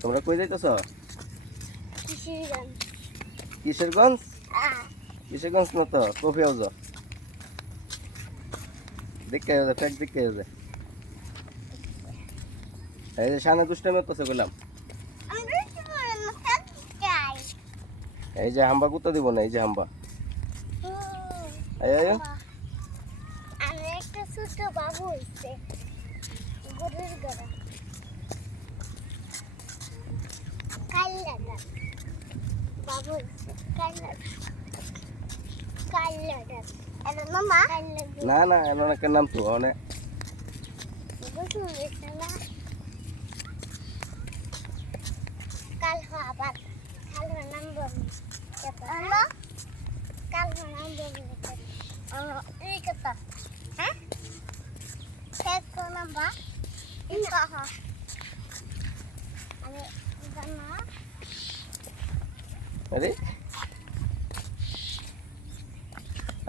তোমরা কই যাইতেছ? কিশোরগঞ্জ। কিশোরগঞ্জ? কিশোরগঞ্জ না তো, কফি হাউস। দেখে যাবে, ফ্যাক দেখে যাবে। এই যে সামনে দুষ্টামি করতেছে কইলাম। এই যে হাম্বা কুত্তা দিব না, এই যে হাম্বা। আয় আমি একটা ছোট বাবু হইছে গরুর গড়া কাল্লাটা বাবু হইছে কাল্লাটা এটা মামা না না অনেকের নাম তো অনেক বুঝু হইছে না কাল আবার কাল নাম বলি হ্যালো কাল নাম বলি এই কথা হ্যাঁ শেষ করলাম বা আমি জানা আরে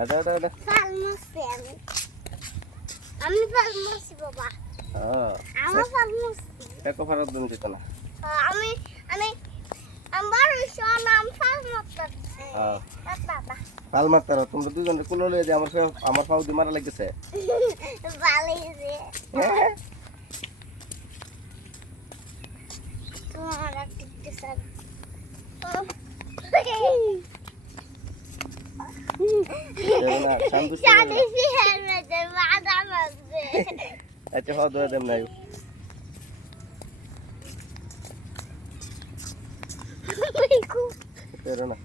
আদা আদা আদা ফার্মাসি আমি ফার্মাসি বাবা আমার ফার্মাসি টাকা ফেরত দিন যেত না। আমি আমি আমার নাম ফার্মাসি বাবা পাল মারতারা তোমরা দুজনে কুলো লয়ে যে আমার পাউ দি মারা লাগতেছে। ভালোই রে তোমার একটা স্যার আচ্ছা হওয়া দেওয়া দেম নাই না